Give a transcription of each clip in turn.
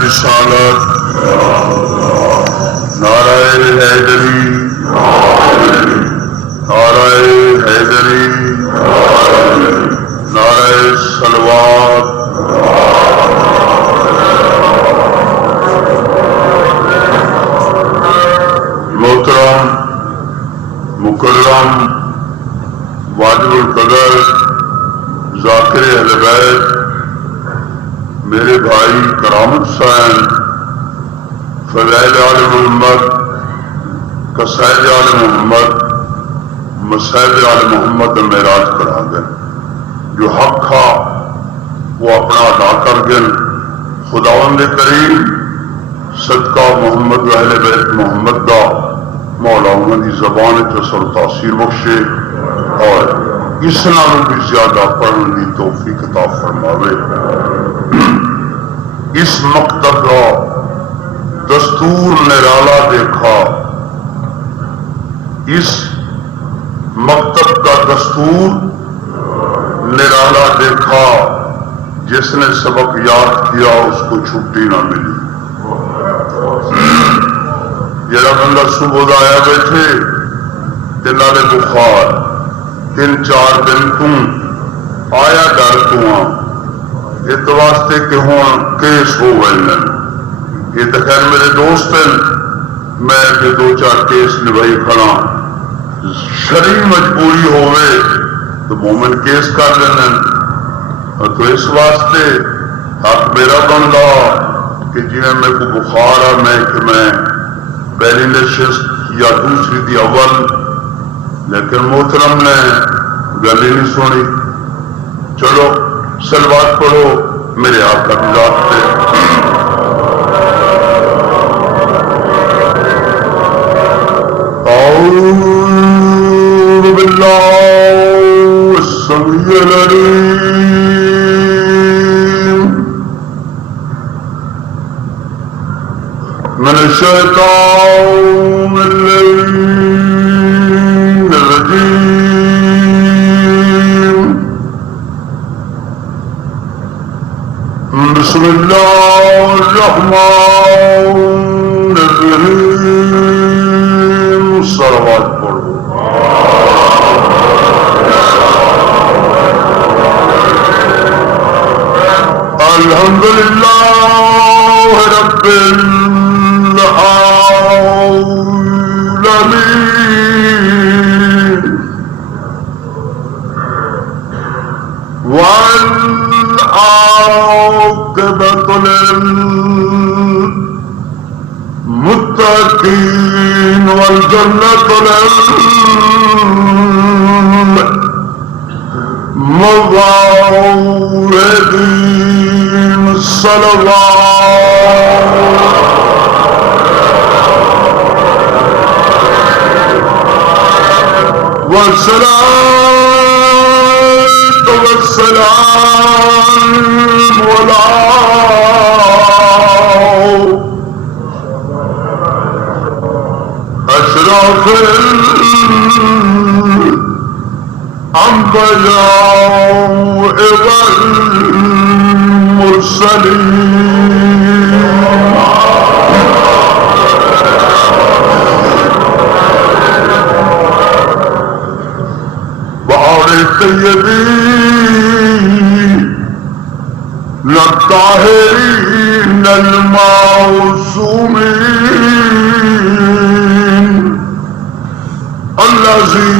रिसालत, नाराए हैदरी, नाराए हैदरी, नाराए सलवात। मोहतरम मुकर्रम वाजिबुल कदर ज़ाकिर अहले बैत, मेरे भाई करामत हुसैन, फज़ैल आले मोहम्मद, कसायद आले मोहम्मद, मसैद आले मोहम्मद मेराज करा गए। जो हक था वो अपना अदा कर गए। खुदावंद करीम सदका मोहम्मद अहले बैत मोहम्मद का मौला उन्होंने जबान असर तासीर बख्शे और इस नालों भी ज्यादा पढ़ने की तौफीक अता फरमावे। इस मकतब का दस्तूर निराला देखा, इस मकतब का दस्तूर निराला देखा। जिसने सबक याद किया उसको छुट्टी ना मिली। जरा बंदा सुबह आया बैठे ते नाले बुखार 3-4 दिन तू आया डर तू इस वास्ते कि हूं केस हो गए। ये तो खैर मेरे दोस्त हैं, मैं 2-4 केस निभाई खड़ा। शरी मजबूरी होवे तो मोमिन केस कर लेना। तो इस वास्ते हक मेरा बनता कि जिन्हें मेरे को बुखार आ मैं कि मैं पहली नशिस्त या दूसरी दी अव्वल, लेकिन मोहतरम ने गल ही नहीं सुनी। चलो सलवात पढ़ो मेरे आका की जात पे। औज़ु बिल्लाहि समीउल अलीम मिनश शैतानिर रजीम। बिस्मिल्लाहिर्रहमानिर्रहीम। सलवात पढ़ो। अल्हम्दुलिल्लाह रब्बिल आलमीन वल आक़िबतु लिल मुत्तक़ीन वल जन्नतु लिल मुवह्हिदीन। सलवात वस्सलातु वस्सलामु अला अशरफिल अंबिया वल मुरसलीन। तय्यबीन लत्ताहिरीन अल-मासूमीन अल्लज़ी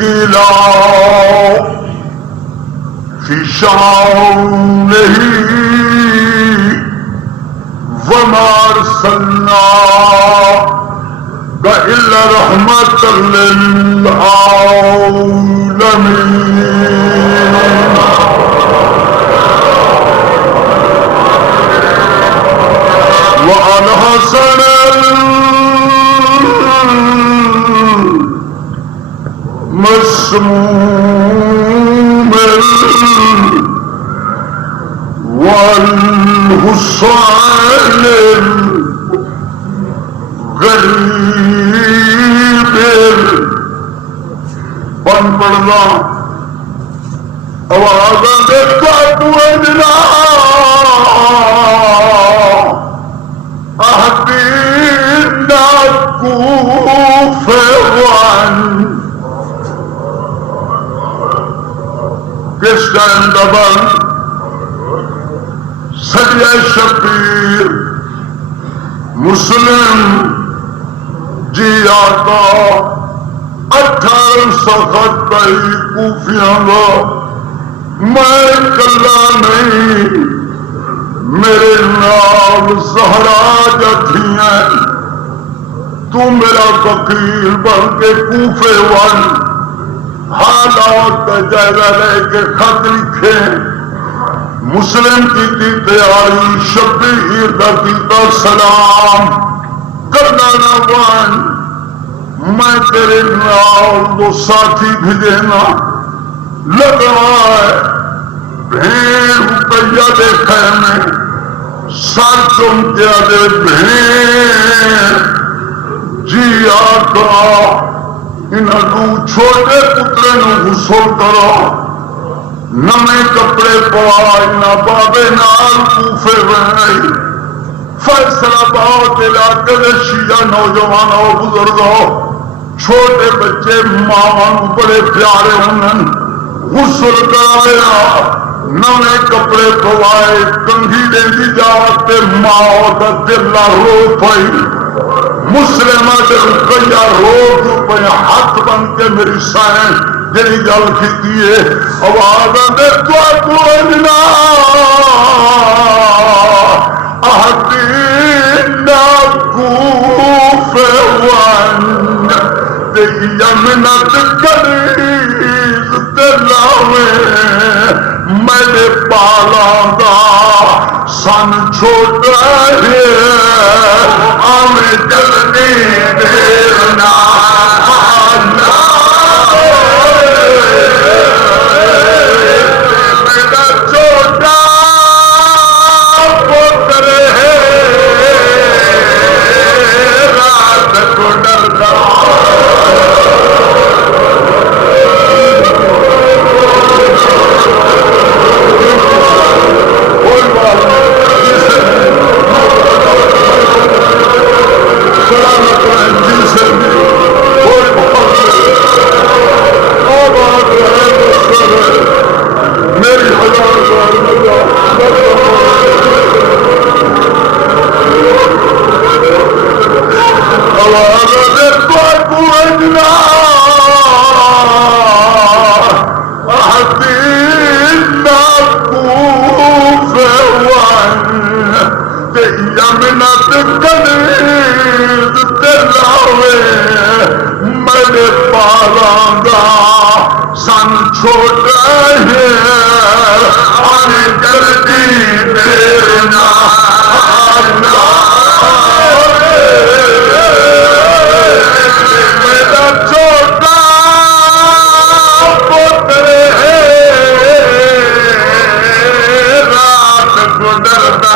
क़िला फ़ी शानिही वमा अरसलनाका इल्ला रहमतल लिल आलमीन। वअल हसनल मस्मूमिल वल हुसैनिल गरीबिल। बन पड़ना आवाज़ देखता तू बन सजा शबीर मुस्लिम जी आता 1871 कूफिया का मैं कला नहीं मेरे नाल सहरा जथिया तू मेरा वकील बन के कूफे वन हालात का जायजा लेके खत लिखे मुस्लिम की तैयारी शब्बीर का कीता सलाम करना ना बन मैं तेरे नाल दो साथी भेजना लगवा भेड़ रुपया देखा में सर चुमकिया दे भेड़ जी आका इन्हों छोटे पुत्रे गुस्सल करो नवे कपड़े पवा इन्ना बाबे नाल कूफे बनाई फैसलाबाद इलाके के शिया नौजवानों बुजुर्गों छोटे बच्चे मावा बड़े प्यारे उन्होंने गुस्सल कराया नवे कपड़े पवाए कंघी देती जाते माओ का दिल रो पाई मुस्लिम रुपया रोक रुपया हाथ बन के मेरी सैन जी गल की आवाज दे यमनत करीज लावे मेरे पाला सन छोटा है आवे जल्दी देर ना मेरा छोटा पुत्र है रात को डरता मेरी यमनत कनीज लावे मेरे पालांगा सन छोटा है आने जल्दी देर ना मेरा छोटा पुत्र है रात को डरता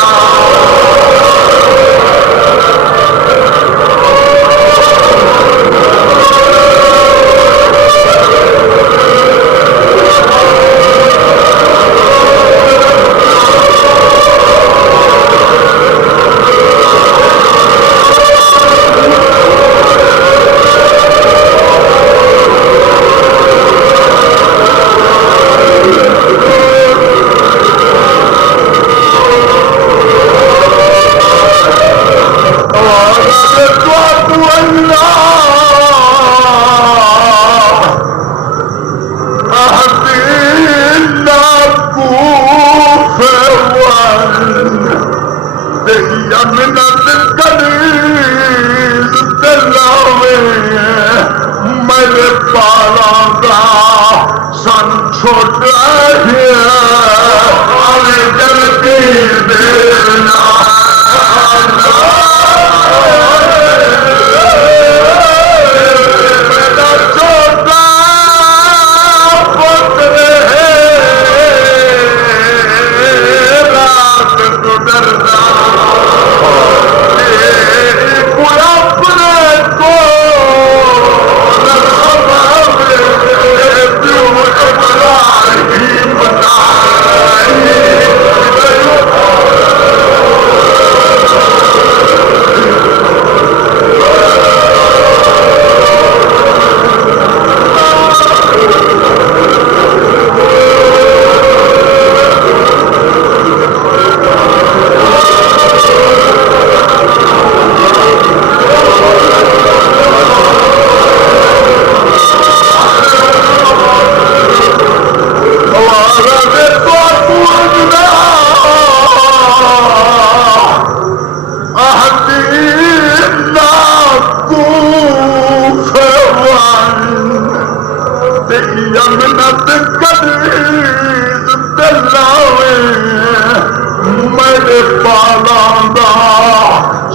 पालांदा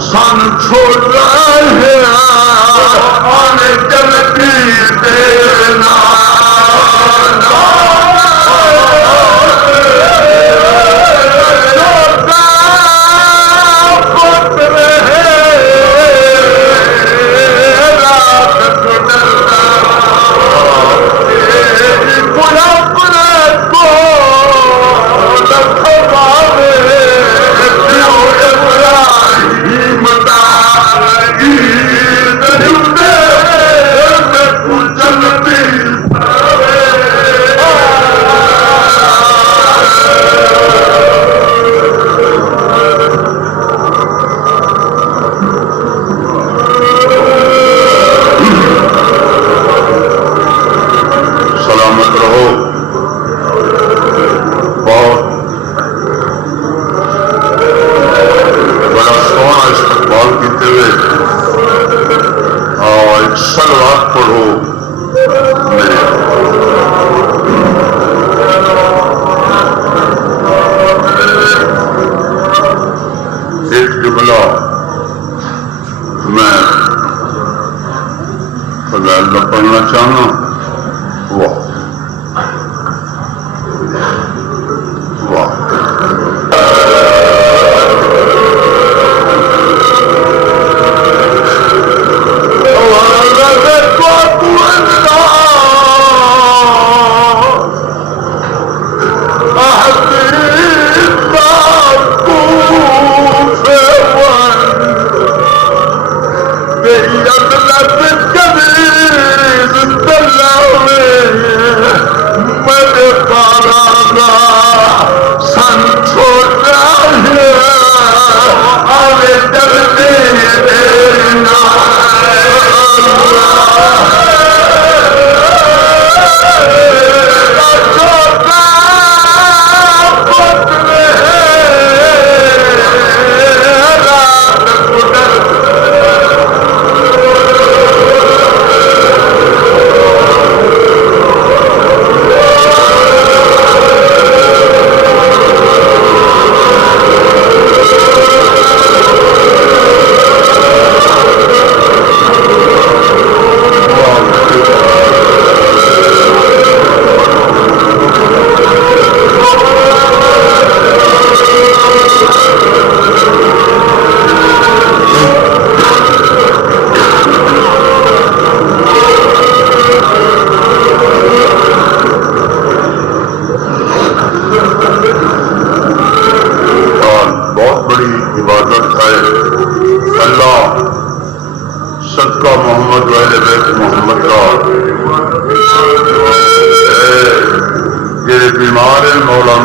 सन छोड़ा है आने जलती देना सलवात पढ़ो मेरे एक जुमला मैं फजाइल का पढ़ना चाहना। वाह वाह इबादत है अल्लाह सदका मोहम्मद वाले बैत मोहम्मद का ये बीमार है मौला